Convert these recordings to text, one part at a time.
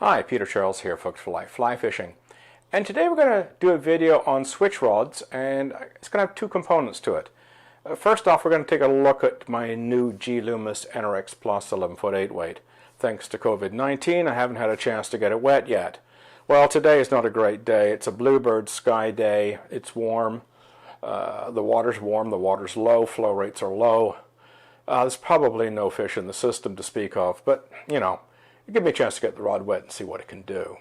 Hi, Peter Charles here, Folks for Life, fly fishing. And today we're going to do a video on switch rods, and it's going to have two components to it. First off, we're going to take a look at my new Loomis NRX Plus 11-foot 8-weight. Thanks to COVID-19, I haven't had a chance to get it wet yet. Well, today is not a great day. It's a bluebird sky day. It's warm. The water's warm, the water's low, flow rates are low. There's probably no fish in the system to speak of, but, you know, give me a chance to get the rod wet and see what it can do.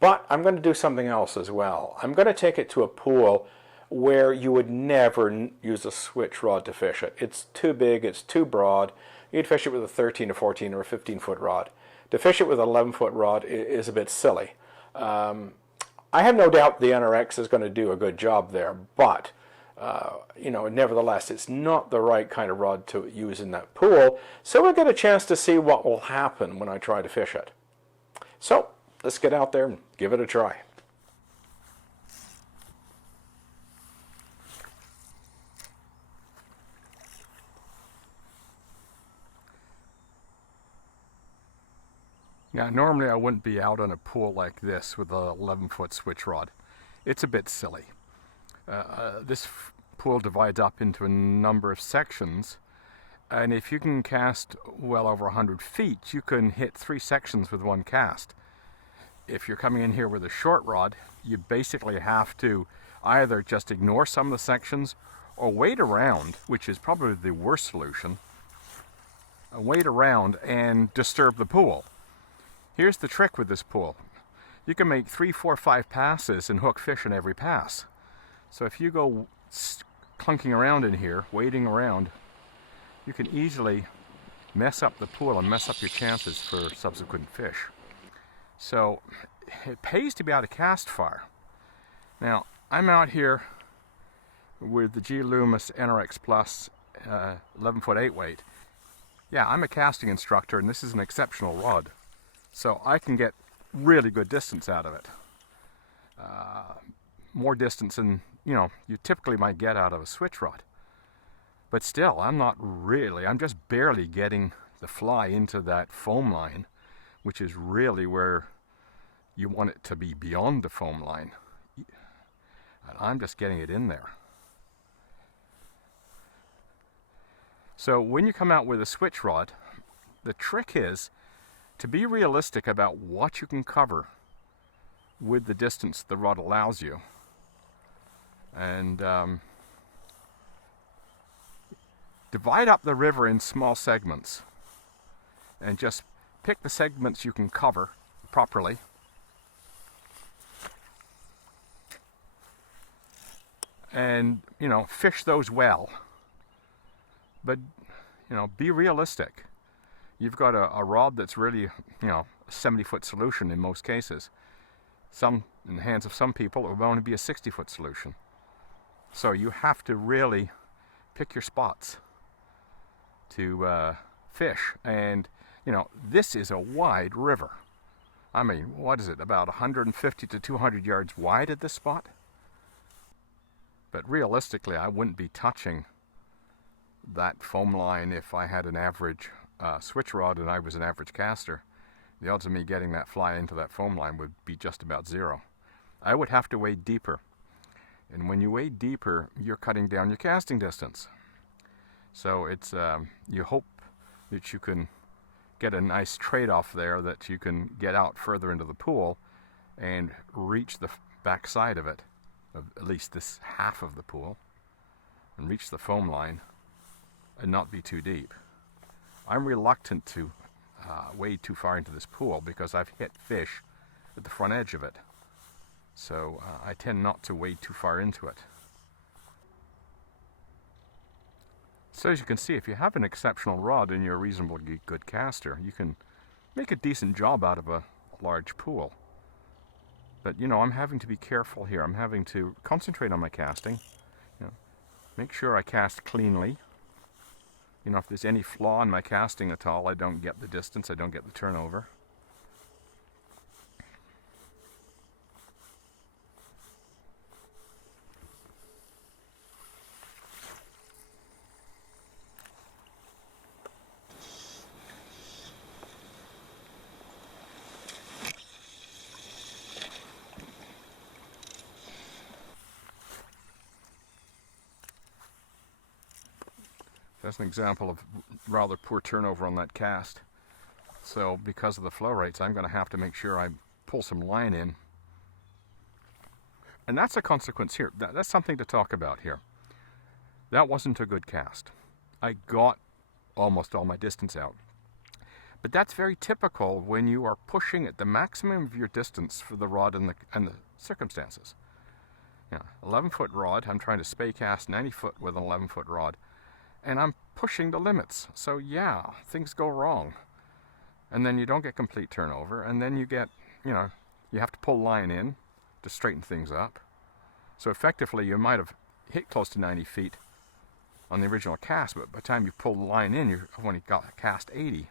But I'm going to do something else as well. I'm going to take it to a pool where you would never use a switch rod to fish it. It's too big, it's too broad. You'd fish it with a 13 or 14 or a 15-foot rod. To fish it with an 11-foot rod is a bit silly. I have no doubt the NRX is going to do a good job there, but you know, nevertheless, it's not the right kind of rod to use in that pool, so we'll get a chance to see what will happen when I try to fish it. So, let's get out there and give it a try. Now, normally I wouldn't be out on a pool like this with a 11-foot switch rod. It's a bit silly. This pool divides up into a number of sections, and if you can cast well over 100 feet, you can hit 3 sections with one cast. If you're coming in here with a short rod, you basically have to either just ignore some of the sections or wait around, which is probably the worst solution, wait around and disturb the pool. Here's the trick with this pool. You can make 3, 4, 5 passes and hook fish in every pass. So if you go clunking around in here, waiting around, you can easily mess up the pool and mess up your chances for subsequent fish. So it pays to be out of cast far. Now, I'm out here with the Loomis NRX Plus 11-foot 8-weight. Yeah, I'm a casting instructor, and this is an exceptional rod. So I can get really good distance out of it. More distance than, you know, you typically might get out of a switch rod. But still, I'm just barely getting the fly into that foam line, which is really where you want it to be, beyond the foam line. And I'm just getting it in there. So when you come out with a switch rod, the trick is to be realistic about what you can cover with the distance the rod allows you. And divide up the river in small segments and just pick the segments you can cover properly. And, you know, fish those well. But, you know, be realistic. You've got a rod that's really, you know, a 70-foot solution in most cases. In the hands of some people, it will only be a 60-foot solution. So you have to really pick your spots to fish. And, you know, this is a wide river. I mean, what is it, about 150 to 200 yards wide at this spot? But realistically, I wouldn't be touching that foam line if I had an average switch rod and I was an average caster. The odds of me getting that fly into that foam line would be just about zero. I would have to wade deeper. And when you wade deeper, you're cutting down your casting distance. So it's you hope that you can get a nice trade-off there, that you can get out further into the pool and reach the back side of it, of at least this half of the pool, and reach the foam line and not be too deep. I'm reluctant to wade too far into this pool because I've hit fish at the front edge of it. So I tend not to wade too far into it. So as you can see, if you have an exceptional rod and you're a reasonably good caster, you can make a decent job out of a large pool. But, you know, I'm having to be careful here. I'm having to concentrate on my casting. You know, make sure I cast cleanly. You know, if there's any flaw in my casting at all, I don't get the distance, I don't get the turnover. That's an example of rather poor turnover on that cast. So because of the flow rates, I'm going to have to make sure I pull some line in. And that's a consequence here. That's something to talk about here. That wasn't a good cast. I got almost all my distance out. But that's very typical when you are pushing at the maximum of your distance for the rod and the circumstances. 11-foot rod, I'm trying to spay cast 90 foot with an 11-foot rod, and I'm pushing the limits. So yeah, things go wrong. And then you don't get complete turnover, and then you get, you have to pull line in to straighten things up. So effectively, you might have hit close to 90 feet on the original cast, but by the time you pull the line in, you've only got cast 80.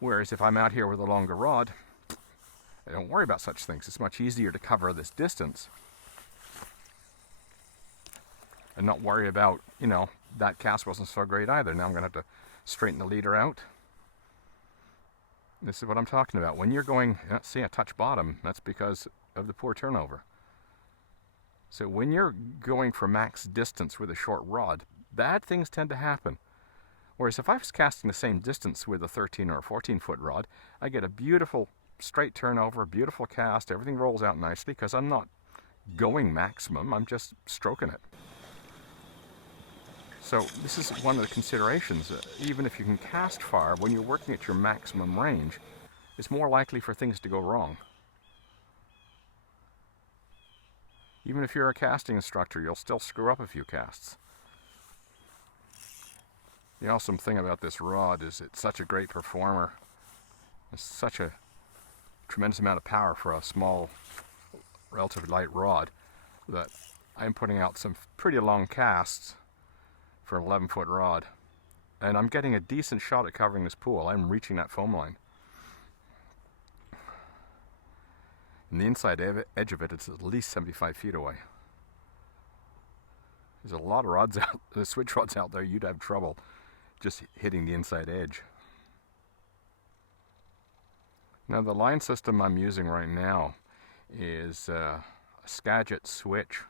Whereas if I'm out here with a longer rod, I don't worry about such things. It's much easier to cover this distance and not worry about, that cast wasn't so great either. Now I'm going to have to straighten the leader out. This is what I'm talking about. When you're going, see, I touch bottom, that's because of the poor turnover. So when you're going for max distance with a short rod, bad things tend to happen. Whereas if I was casting the same distance with a 13 or a 14-foot rod, I get a beautiful straight turnover, beautiful cast, everything rolls out nicely because I'm not going maximum, I'm just stroking it. So this is one of the considerations. Even if you can cast far, when you're working at your maximum range, it's more likely for things to go wrong. Even if you're a casting instructor, you'll still screw up a few casts. The awesome thing about this rod is it's such a great performer. It's such a tremendous amount of power for a small, relatively light rod that I'm putting out some pretty long casts for an 11-foot rod. And I'm getting a decent shot at covering this pool. I'm reaching that foam line. And the inside edge of it, it's at least 75 feet away. There's a lot of rods out, the switch rods out there, you'd have trouble just hitting the inside edge. Now the line system I'm using right now is a Skagit Switch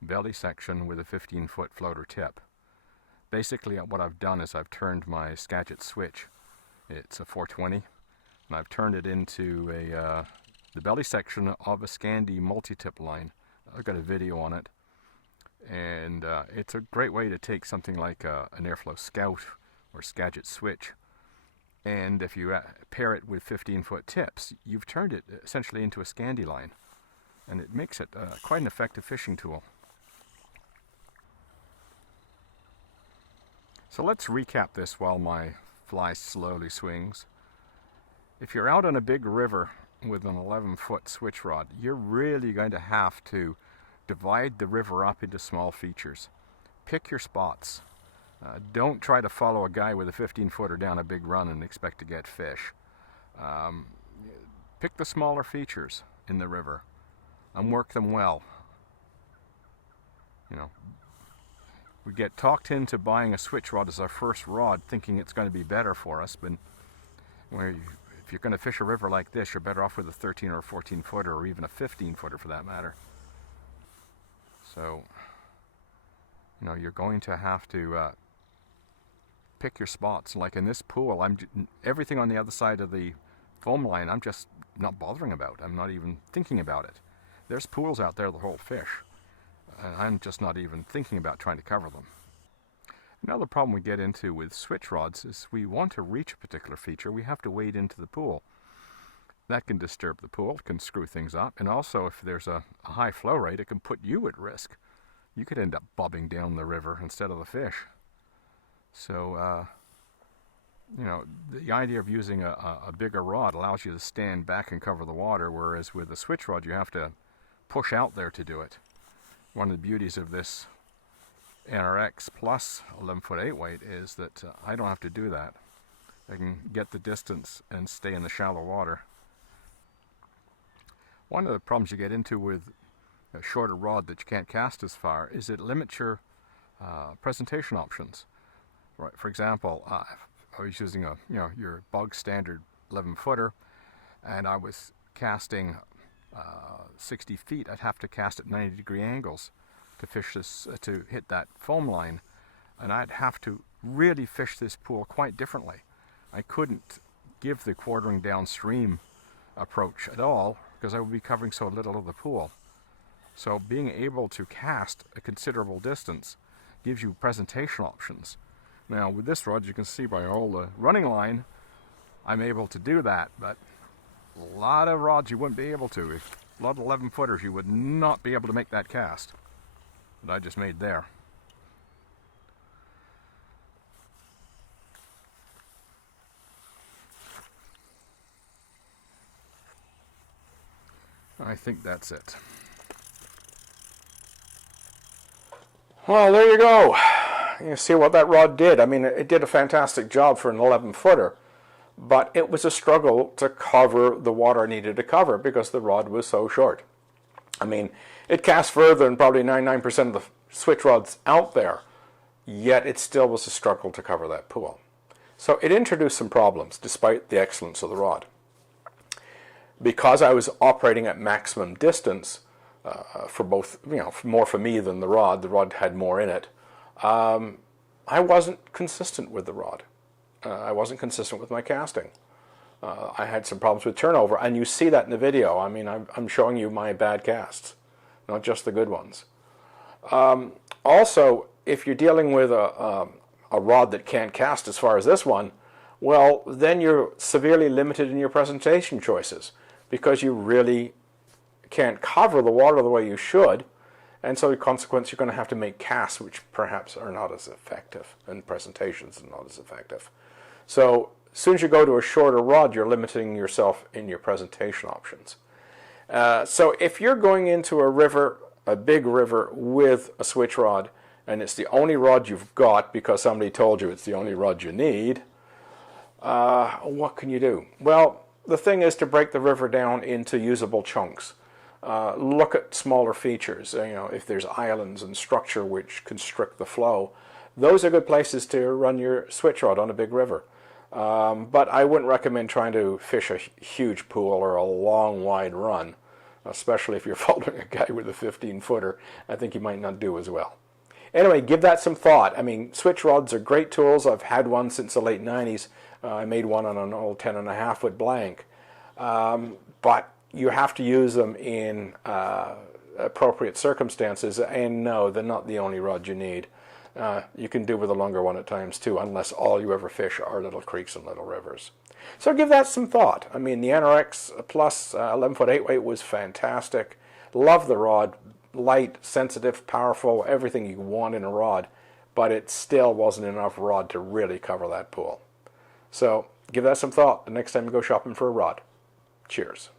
belly section with a 15-foot floater tip. Basically what I've done is I've turned my Skagit Switch, it's a 420, and I've turned it into the belly section of a Scandi multi-tip line. I've got a video on it, and it's a great way to take something like an Airflo Scout or Skagit Switch, and if you pair it with 15-foot tips, you've turned it essentially into a Scandi line, and it makes it quite an effective fishing tool. So let's recap this while my fly slowly swings. If you're out on a big river with an 11-foot switch rod, you're really going to have to divide the river up into small features. Pick your spots. Don't try to follow a guy with a 15-footer down a big run and expect to get fish. Pick the smaller features in the river and work them well. We get talked into buying a switch rod as our first rod, thinking it's going to be better for us, but if you're going to fish a river like this, you're better off with a 13 or a 14-footer, or even a 15-footer for that matter. So, you're going to have to pick your spots. Like in this pool, everything on the other side of the foam line, I'm just not bothering about. I'm not even thinking about it. There's pools out there that hold fish. I'm just not even thinking about trying to cover them. Another problem we get into with switch rods is we want to reach a particular feature, we have to wade into the pool. That can disturb the pool, can screw things up, and also if there's a high flow rate, it can put you at risk. You could end up bobbing down the river instead of the fish. So, the idea of using a bigger rod allows you to stand back and cover the water, whereas with a switch rod you have to push out there to do it. One of the beauties of this NRX plus 11-foot 8-weight is that I don't have to do that. I can get the distance and stay in the shallow water. One of the problems you get into with a shorter rod that you can't cast as far is it limits your presentation options. Right. For example, I was using your bog standard 11-footer, and I was casting 60 feet. I'd have to cast at 90-degree angles to fish this, to hit that foam line, and I'd have to really fish this pool quite differently. I couldn't give the quartering downstream approach at all because I would be covering so little of the pool. So being able to cast a considerable distance gives you presentation options. Now with this rod, you can see by all the running line, I'm able to do that, but a lot of rods you wouldn't be able to. If a lot of 11 footers, you would not be able to make that cast that I just made there. I think that's it. Well, there you go. You see what that rod did. I mean, it did a fantastic job for an 11 footer, but it was a struggle to cover the water I needed to cover because the rod was so short. I mean, it cast further than probably 99% of the switch rods out there, yet it still was a struggle to cover that pool. So it introduced some problems despite the excellence of the rod. Because I was operating at maximum distance for both, more for me than the rod had more in it, I wasn't consistent with the rod. I wasn't consistent with my casting. I had some problems with turnover, and you see that in the video. I mean, I'm showing you my bad casts, not just the good ones. Also, if you're dealing with a rod that can't cast as far as this one, well, then you're severely limited in your presentation choices because you really can't cover the water the way you should, and so in consequence you're going to have to make casts which perhaps are not as effective, and presentations are not as effective. So as soon as you go to a shorter rod, you're limiting yourself in your presentation options. So if you're going into a river, a big river with a switch rod, and it's the only rod you've got because somebody told you it's the only rod you need, what can you do? Well, the thing is to break the river down into usable chunks. Look at smaller features. If there's islands and structure which constrict the flow, those are good places to run your switch rod on a big river. But I wouldn't recommend trying to fish a huge pool or a long, wide run, especially if you're following a guy with a 15-footer. I think you might not do as well. Anyway, give that some thought. I mean, switch rods are great tools. I've had one since the late 90s. I made one on an old 10.5-foot blank. But you have to use them in appropriate circumstances, and no, they're not the only rod you need. You can do with a longer one at times too, unless all you ever fish are little creeks and little rivers. So give that some thought. I mean, the NRX Plus 11-foot 8-weight was fantastic. Love the rod. Light, sensitive, powerful, everything you want in a rod, but it still wasn't enough rod to really cover that pool. So give that some thought the next time you go shopping for a rod. Cheers.